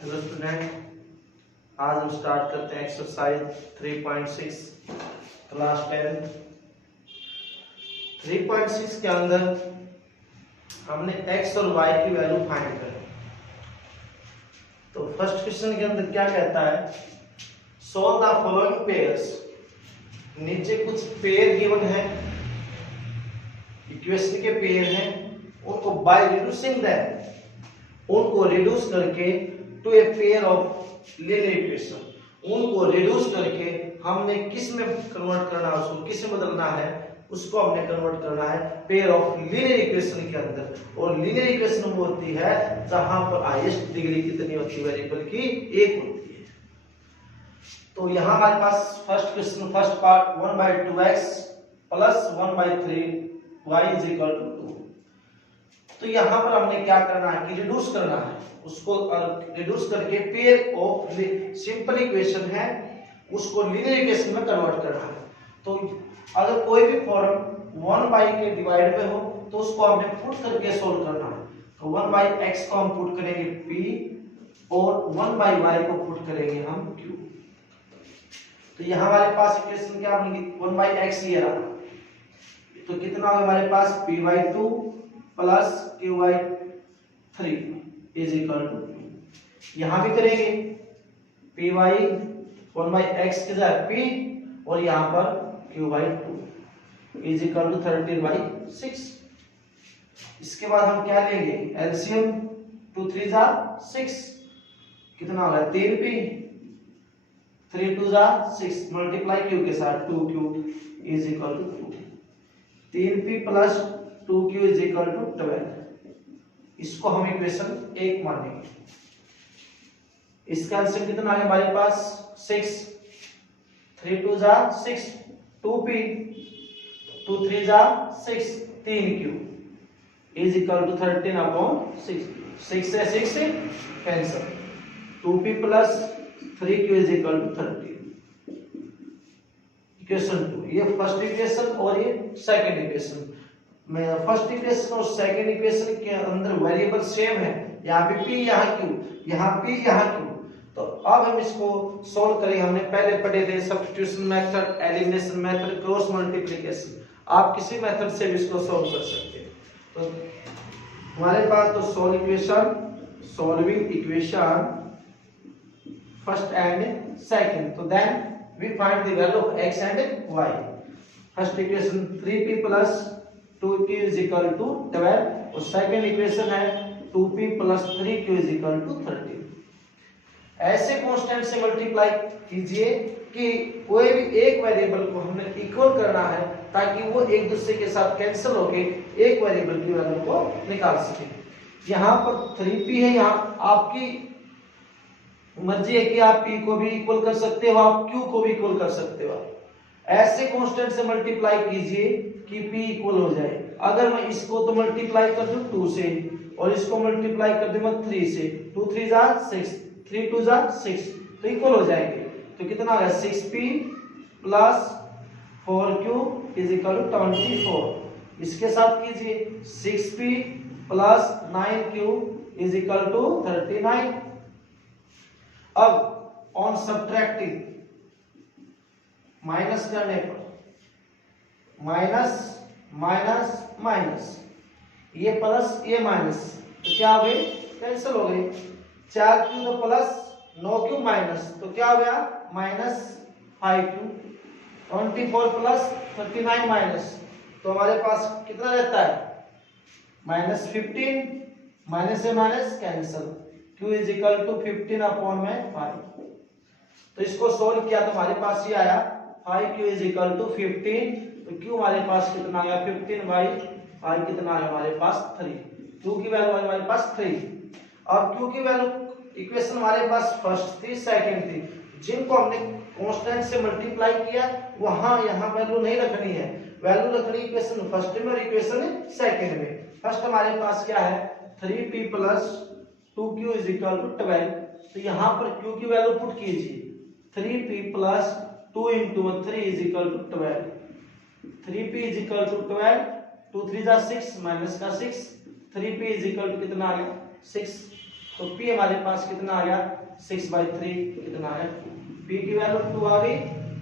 Hello student, आज हम start करते हैं एक्सरसाइज 3.6 क्लास 10। 3.6 के अंदर हमने x और y की वैल्यू फाइंड करी। तो फर्स्ट क्वेश्चन के अंदर क्या कहता है, सॉल्व द फॉलोइंग पेयर्स। नीचे कुछ पेयर गिवन है, इक्वेशन के पेयर हैं, उनको बाय रिड्यूसिंग दैम, उनको रिड्यूस करके to a pair of linear equation, उनको रिड्यूस करके हमने किस में कन्वर्ट करना है, उसको किस में बदलना है, उसको हमने कन्वर्ट करना है पेयर ऑफ लीनियर इक्वेशन के अंदर। और लीनियर इक्वेशन वो होती है जहां पर हाईएस्ट डिग्री कितनी होती है, वेरिएबल की एक होती है। तो यहां हमारे पास first question, first part 1/2x plus 1/3y is equal to 2। तो यहां पर हमने क्या करना है कि रिड्यूस करना है, उसको रिड्यूस करके पेयर ऑफ सिंपल इक्वेशन है उसको लीनियर इक्वेशन में कन्वर्ट करना है। तो अगर कोई भी फॉर्म 1 के डिवाइड में हो तो उसको हमने पुट करके सोल्व करना है। तो 1/x को हम पुट करेंगे p और 1/y को पुट करेंगे हम q। तो यहां हमारे पास इक्वेशन क्या बनेगी, 1/x ये रहा। तो कितना होगा हमारे पास p/2 plus q/3 is equal to 2। यहां भी करेंगे py 1/x के जगह p और यहां पर q/2 इज इक्वल टू 13/6। इसके बाद हम क्या लेंगे, एलसीएम 2 3 जा 6, कितना होगा 3p, 3 2 जा 6 मल्टीप्लाई q के साथ 2q is equal to 2। 3p plus 2q is equal to 12। इसको हम इक्वेशन 1 मानेंगे। इसका आंसर कितना है हमारे पास 6, 3 2 जा 6, 2p, 2 3 जा 6, 3q इज इक्वल टू 13/6। 6 से 6 से cancel, 2p plus 3q is equal to 13। Equation 2, ये फर्स्ट इक्वेशन और ये सेकंड इक्वेशन। फर्स्ट इक्वेशन और सेकंड इक्वेशन के अंदर वेरिएबल सेम है, यहाँ पे p यहाँ q, यहाँ p यहाँ q। तो अब हम इसको सॉल्व करेंगे। हमने पहले पढ़े थे substitution method, elimination method, cross multiplication. आप किसी मेथड से भी इसको सॉल्व कर सकते हैं। तो हमारे पास तो solving equation first and second, तो then we find the value of x and y। First equation 3p plus 2q is equal to 12 और सेकंड इक्वेशन है 2p plus 3q is equal to 13। ऐसे कांस्टेंट से multiply कीजिए कि कोई भी एक वेरिएबल को हमने इक्वल करना है ताकि वो एक दूसरे के साथ कैंसिल होके एक वेरिएबल की वैल्यू को निकाल सके। यहाँ पर 3p है, यहाँ आपकी मर्जी है कि आप p को भी इक्वल कर सकते हो, आप q को भी इक्वल कर सकते हो। ऐसे कांस्टेंट से मल्टीप्लाई कीजिए कि p इक्वल हो जाए। अगर मैं इसको तो मल्टीप्लाई कर दूं 2 से और इसको मल्टीप्लाई कर दूं मैं 3 से, 2 3 जा 6, 3 2 जा 6, तो इक्वल हो जाएंगे। तो कितना आ गया 6p plus 4q is equal to 24। इसके साथ कीजिए 6p plus 9q is equal to 39। अब ऑन सब्ट्रैक्टिंग, माइनस करने पर माइनस माइनस माइनस, ये प्लस ये माइनस, तो क्या हो गए, कैंसिल हो गए। 4q तो प्लस 9q माइनस, तो क्या हो गया माइनस 5q। 24 प्लस 39 माइनस, तो हमारे पास कितना रहता है माइनस 15, माइनस से minus cancel, q is equal to 15/5। तो इसको सोल्व किया तो हमारे पास ये आया 5q इज इक्वल टू 15। तो q हमारे पास कितना आ गया 15/5, कितना आया हमारे पास 3। q की वैल्यू हमारे पास 3। अब q की वैल्यू इक्वेशन हमारे पास फर्स्ट थी, सेकंड थी, जिनको हमने कांस्टेंट से मल्टीप्लाई किया वहां यहां वैल्यू नहीं रखनी है, वैल्यू रखनी इक्वेशन फर्स्ट में और इक्वेशन सेकंड में। फर्स्ट हमारे पास क्या है 3p plus 2q is equal to 12। तो यहां पर q की वैल्यू पुट कीजिए, 3p plus 2 into 3 is equal to 12। 3p is equal to 12, 2 3 जा 6 माइनस का 6, 3p is equal to कितना आ गया 6, तो p हमारे पास कितना आ गया 6/3 कितना है p की वैल्यू 2 आ गई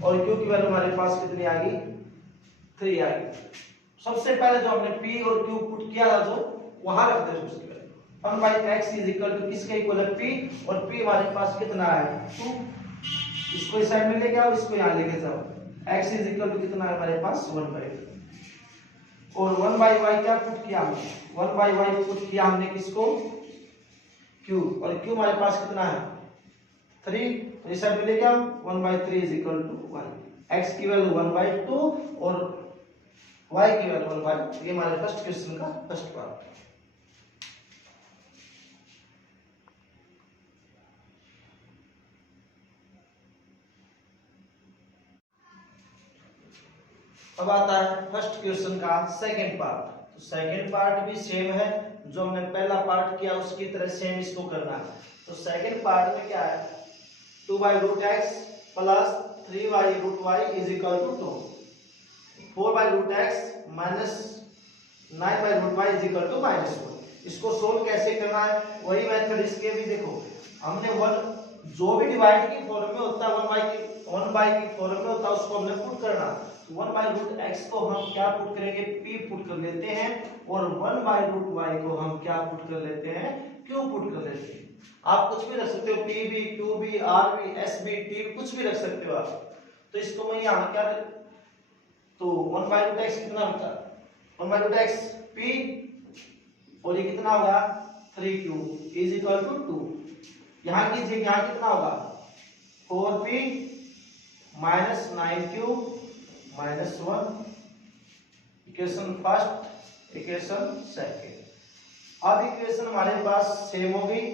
और q की वैल्यू हमारे पास कितनी आ गई 3 आ गई। सबसे पहले जो हमने p और q पुट किया था जो वहां रखते हैं उसकी value 1/x is equal to किसके इक्वल है p और p हमारे पास कितना है 2। इसको इस साइड में लेके आओ इसको यहां लेके जाओ x इज इक्वल टू कितना है हमारे पास 1/2 और 1/y क्या पुट किया हमने 1/y पुट किया हमने किसको q और q हमारे पास कितना है 3 तो इस साइड में लेके आओ 1/3 इज इक्वल टू 1 x की वैल्यू 1/2 और y की वैल्यू 1/2 ये हमारे फर्स्ट क्वेश्चन का फर्स्ट पार्ट। अब आता है फर्स्ट क्वेश्चन का सेकंड पार्ट। तो सेकंड पार्ट भी सेम है जो हमने पहला पार्ट किया उसकी तरह सेम इसको करना है। तो सेकंड पार्ट में क्या है 2/√x plus 3y√y is equal to 2 4/√x minus 9/√y is equal to -1। इसको सोल्व कैसे करना है वही मेथड इसके भी देखो हमने 1 जो भी डिवाइड की फॉर्म में होता है 1 बाई की फॉर्म में होता है उसको हमने पुट करना। 1/√x को हम क्या पुट करेंगे p पुट कर लेते हैं और 1/√y को हम क्या पुट कर लेते हैं q पुट कर लेते हैं। आप कुछ भी रख सकते हो p भी q भी r भी s भी t भी कुछ भी रख सकते हो आप। तो इसको मैं यहां क्या तो 1/√x कितना होता है 1/√x p और ये कितना होगा 3q इज इक्वल टू 2। यहां कीजिए यहां कितना होगा 4p minus 9q minus 1 equation first equation second. अब इक्वेशन हमारे पास सेम हो गई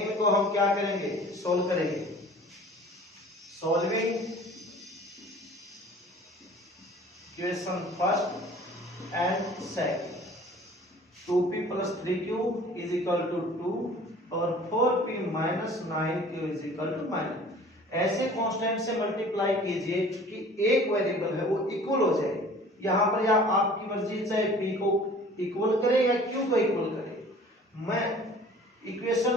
इनको हम क्या करेंगे सोल्व करेंगे। Solving equation first and second 2p plus 3q is equal to 2 और 4p minus 9q is equal to -। ऐसे कांस्टेंट से मल्टीप्लाई कीजिए कि एक वेरिएबल है वो इक्वल हो जाए। यहां पर या आपकी मर्जी चाहे p को इक्वल करे या q को इक्वल करे। मैं इक्वेशन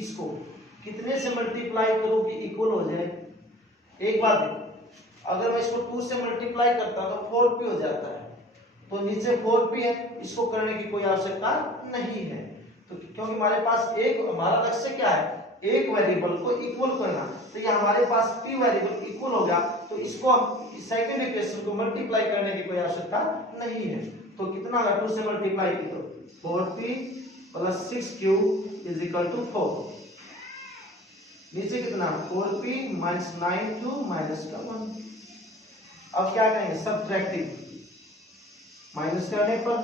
इसको कितने से मल्टीप्लाई करूं कि इक्वल हो जाए। एक बात देखो अगर मैं इसको 2 से मल्टीप्लाई करता हूं तो 4p हो जाता है तो नीचे 4p है इसको करने की कोई आवश्यकता नहीं है। तो क्योंकि हमारे पास एक हमारा लक्ष्य क्या है एक वेरिएबल को इक्वल करना। तो ये हमारे पास p वेरिएबल इक्वल हो गया तो इसको हम सेकंड इक्वेशन को मल्टीप्लाई करने की कोई आवश्यकता नहीं है। तो कितना होगा 2 से मल्टीप्लाई की तो 4p plus 6q is equal to 4। नीचे कितना 4p माइनस 9q माइनस का 1। अब क्या करेंगे सब्ट्रैक्टिंग माइनस करने पर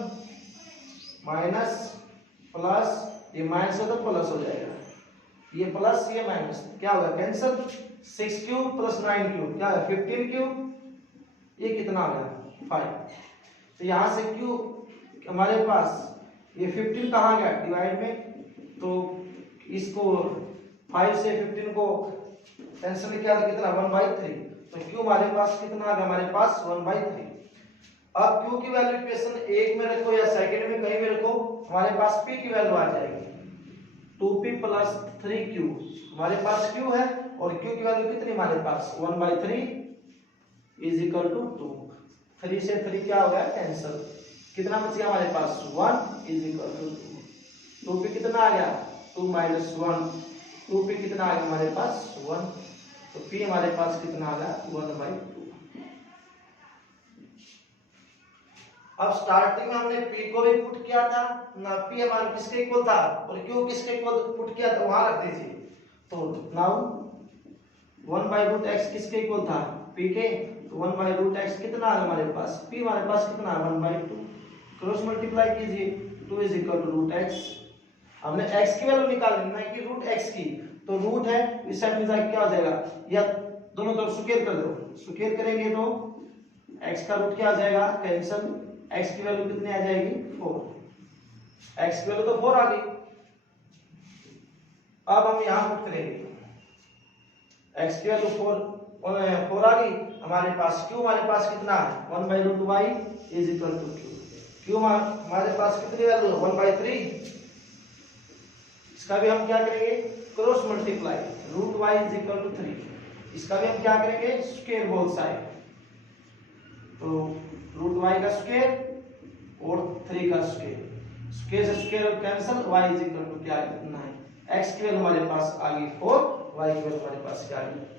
माइनस प्लस ये माइनस है तो प्लस हो जाएगा ये प्लस ये माइनस क्या होगा कैंसिल 6q प्लस 9q क्या है 15q ये कितना आ गया 5। तो यहां से q हमारे पास ये 15 कहां गया डिवाइड में तो इसको 5 से 15 को कैंसिल किया तो कितना 1/3 तो q हमारे पास कितना आ गया हमारे पास 1/3। अब q की वैल्यू इक्वेशन 1 में रखो या सेकंड में कहीं में रखो हमारे पास p की वैल्यू आ जाएगी 2p प्लस 3q हमारे पास q है और q की वैल्यू कितनी हमारे पास 1/3 इज इक्वल टू 2। 3 से 3 क्या हो गया कैंसिल कितना बच गया हमारे पास 1 इज इक्वल टू 2। 2p कितना आ गया 2 माइनस 1 2p कितना आ गया हमारे पास 1 तो p हमारे पास कितना आ गया 1/2। अब स्टार्टिंग में हमने p को भी पुट किया था ना p हमारा किसके इक्वल था और q किसके इक्वल पुट किया था वहां रख दीजिए। तो नाउ 1/√x किसके इक्वल था p के तो 1/√x कितना आ हमारे पास p हमारे पास कितना 1/2 क्रॉस मल्टीप्लाई कीजिए 2 इज इक्वल टू √x। हमने x की वैल्यू निकालनी ना कि √x की तो रूट है इस साइड में जाके क्या हो जाएगा या दोनों तरफ स्क्वायर कर दो स्क्वायर करेंगे तो x का रूट क्या आ जाएगा कैंसिल x की वैल्यू कितनी आ जाएगी 4 x की वैल्यू तो 4 आ गई। अब हम यहां पुट करेंगे x की वैल्यू 4 आ गई हमारे पास q हमारे पास कितना है 1/√y is equal to q हमारे पास कितनी वैल्यू है 1/3 इसका भी हम क्या करेंगे, cross multiply, root y is equal to 3। इसका भी हम क्या करेंगे, स्क्वायर बोथ साइड, तो रूट वाई का स्क्वायर और 3 का स्क्वायर, स्क्वायर से square cancel, y is equal to क्या 9, x स्क्वायर हमारे पास आ गई 4, y स्क्वायर हमारे पास क्या आ गई